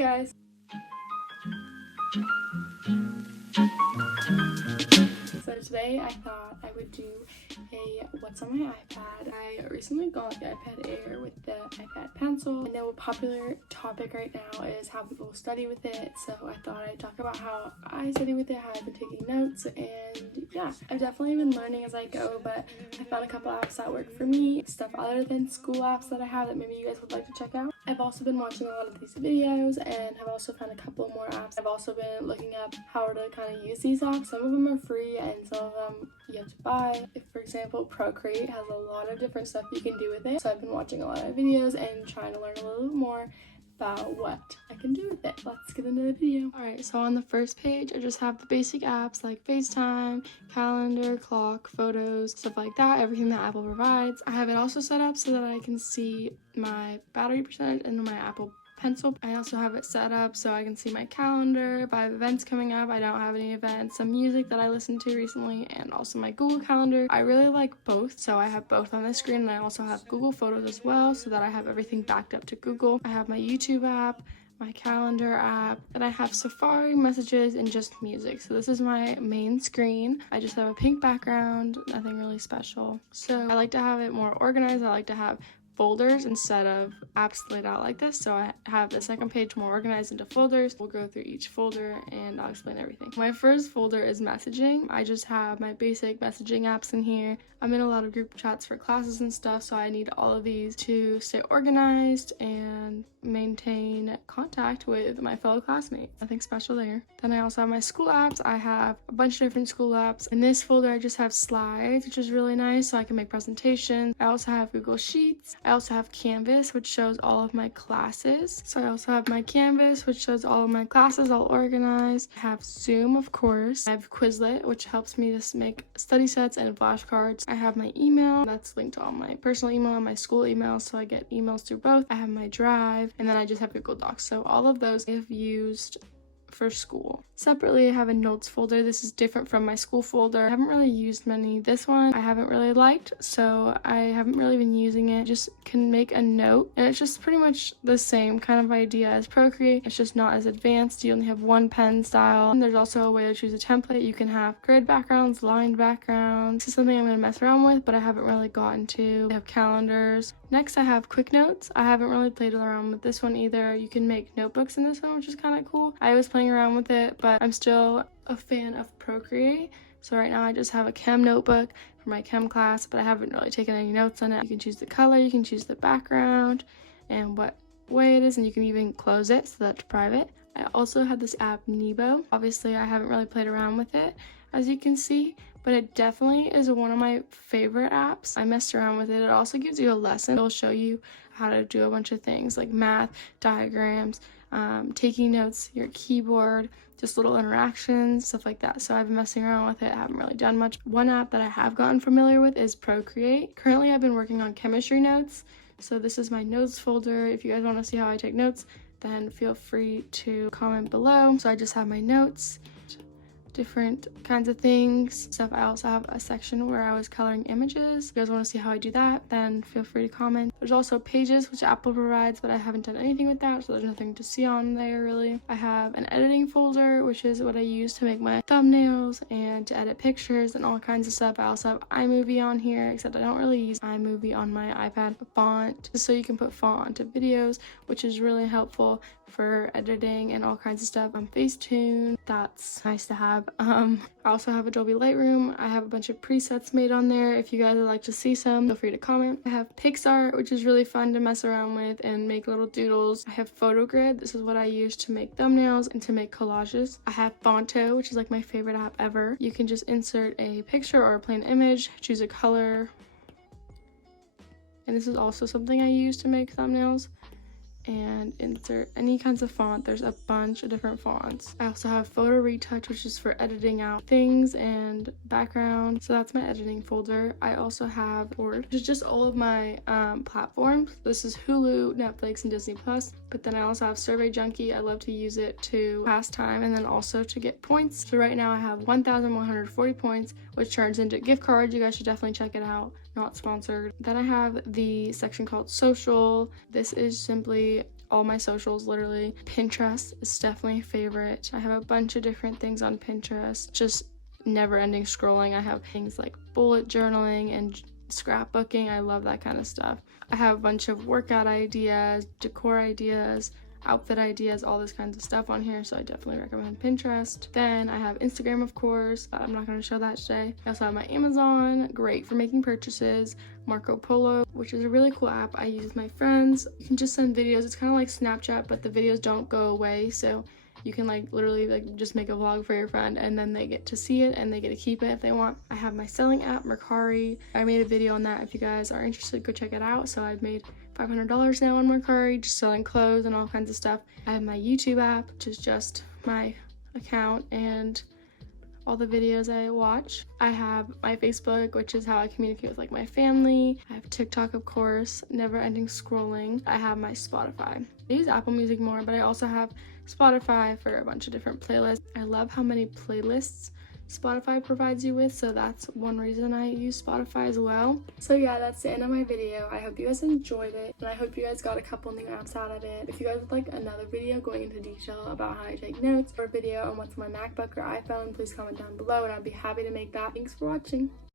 guys! So today I thought I would do a what's on my iPad. I recently got the iPad Air with the iPad Pencil. I know a popular topic right now is how people study with it, so I thought I'd talk about how I study with it, how I've been taking notes, and yeah, I've definitely been learning as I go, but I found a couple apps that work for me, stuff other than school apps that I have that maybe you guys would like to check out. I've also been watching a lot of these videos and have also found a couple more apps. I've also been looking up how to kind of use these apps. Some of them are free and some of them you have to buy. If, for example, Procreate has a lot of different stuff you can do with it. So I've been watching a lot of videos and trying to learn a little bit more about what I can do with it. Let's get into the video. Alright, so on the first page, I just have the basic apps like FaceTime, calendar, clock, photos, stuff like that, everything that Apple provides. I have it also set up so that I can see my battery percentage and my Apple Pencil. I also have it set up so I can see my calendar. If I have events coming up, I don't have any events, some music that I listened to recently, and also my Google Calendar. I really like both, so I have both on the screen, and I also have Google Photos as well so that I have everything backed up to Google. I have my YouTube app, my calendar app, and I have Safari, messages, and just music. So this is my main screen. I just have a pink background, nothing really special. So I like to have it more organized. I like to have folders instead of apps laid out like this, so I have the second page more organized into folders. We'll go through each folder and I'll explain everything. My first folder is messaging. I just have my basic messaging apps in here. I'm in a lot of group chats for classes and stuff, so I need all of these to stay organized and maintain contact with my fellow classmates. Nothing special there. Then I also have my school apps. I have a bunch of different school apps. In this folder I just have slides, which is really nice, so I can make presentations. I also have Google Sheets. I also have Canvas, which shows all of my classes. So I also have my Canvas, which shows all of my classes all organized. I have Zoom, of course. I have Quizlet, which helps me to make study sets and flashcards. I have my email. That's linked to all my personal email and my school email, so I get emails through both. I have my Drive, and then I just have Google Docs. So all of those I have used for school. Separately, I have a notes folder. This is different from my school folder. I haven't really used many. This one I haven't really liked, so I haven't really been using it. Just can make a note, and it's just pretty much the same kind of idea as Procreate. It's just not as advanced. You only have one pen style, and there's also a way to choose a template. You can have grid backgrounds, lined backgrounds. This is something I'm going to mess around with, but I haven't really gotten to. I have calendars. Next, I have quick notes. I haven't really played around with this one either. You can make notebooks in this one, which is kind of cool. I was playing around with it, but I'm still a fan of Procreate. So right now I just have a chem notebook for my chem class, but I haven't really taken any notes on it. You can choose the color, you can choose the background, and what way it is, and you can even close it so that's private. I also have this app Nebo. Obviously I haven't really played around with it, as you can see, but it definitely is one of my favorite apps. I messed around with it. It also gives you a lesson. It'll show you how to do a bunch of things like math, diagrams, taking notes, your keyboard, just little interactions, stuff like that. So I've been messing around with it. I haven't really done much. One app that I have gotten familiar with is Procreate. Currently I've been working on chemistry notes. So this is my notes folder. If you guys want to see how I take notes, then feel free to comment below. So I just have my notes, different kinds of things, stuff. I also have a section where I was coloring images. If you guys want to see how I do that, then feel free to comment. There's also pages, which Apple provides, but I haven't done anything with that, so there's nothing to see on there really. I have an editing folder, which is what I use to make my thumbnails and to edit pictures and all kinds of stuff. I also have iMovie on here, except I don't really use iMovie on my iPad. Font, just so you can put font onto videos, which is really helpful for editing and all kinds of stuff. Facetune, that's nice to have. I also have Adobe Lightroom. I have a bunch of presets made on there. If you guys would like to see some, feel free to comment. I have PixArt, which is really fun to mess around with and make little doodles. I have PhotoGrid. This is what I use to make thumbnails and to make collages. I have Fonto, which is like my favorite app ever. You can just insert a picture or a plain image, choose a color. And this is also something I use to make thumbnails. And insert any kinds of font. There's a bunch of different fonts. I also have Photo Retouch, which is for editing out things and background. So that's my editing folder. I also have Word, which is just all of my platforms. This is Hulu, Netflix, and Disney Plus. But then I also have Survey Junkie. I love to use it to pass time and then also to get points. So right now I have 1,140 points, which turns into gift cards. You guys should definitely check it out. Not sponsored. Then I have the section called Social. This is simply all my socials literally. Pinterest is definitely a favorite. I have a bunch of different things on Pinterest, just never ending scrolling. I have things like bullet journaling and scrapbooking. I love that kind of stuff. I have a bunch of workout ideas, decor ideas, outfit ideas, all this kinds of stuff on here, so I definitely recommend Pinterest. Then I have Instagram, of course, but I'm not going to show that today. I also have my Amazon, great for making purchases. Marco Polo, which is a really cool app I use with my friends. You can just send videos. It's kind of like Snapchat, but the videos don't go away, so you can like literally like just make a vlog for your friend and then they get to see it and they get to keep it if they want. I have my selling app, Mercari. I made a video on that. If you guys are interested, go check it out. So I've made $500 now on Mercari, just selling clothes and all kinds of stuff. I have my YouTube app, which is just my account and all the videos I watch. I have my Facebook, which is how I communicate with like my family. I have TikTok, of course, never ending scrolling. I have my Spotify. I use Apple Music more, but I also have Spotify for a bunch of different playlists. I love how many playlists Spotify provides you with, so that's one reason I use Spotify as well. So yeah, that's the end of my video. I hope you guys enjoyed it, and I hope you guys got a couple new apps out of it. If you guys would like another video going into detail about how I take notes, or a video on what's on my MacBook or iPhone, please comment down below and I'd be happy to make that. Thanks for watching.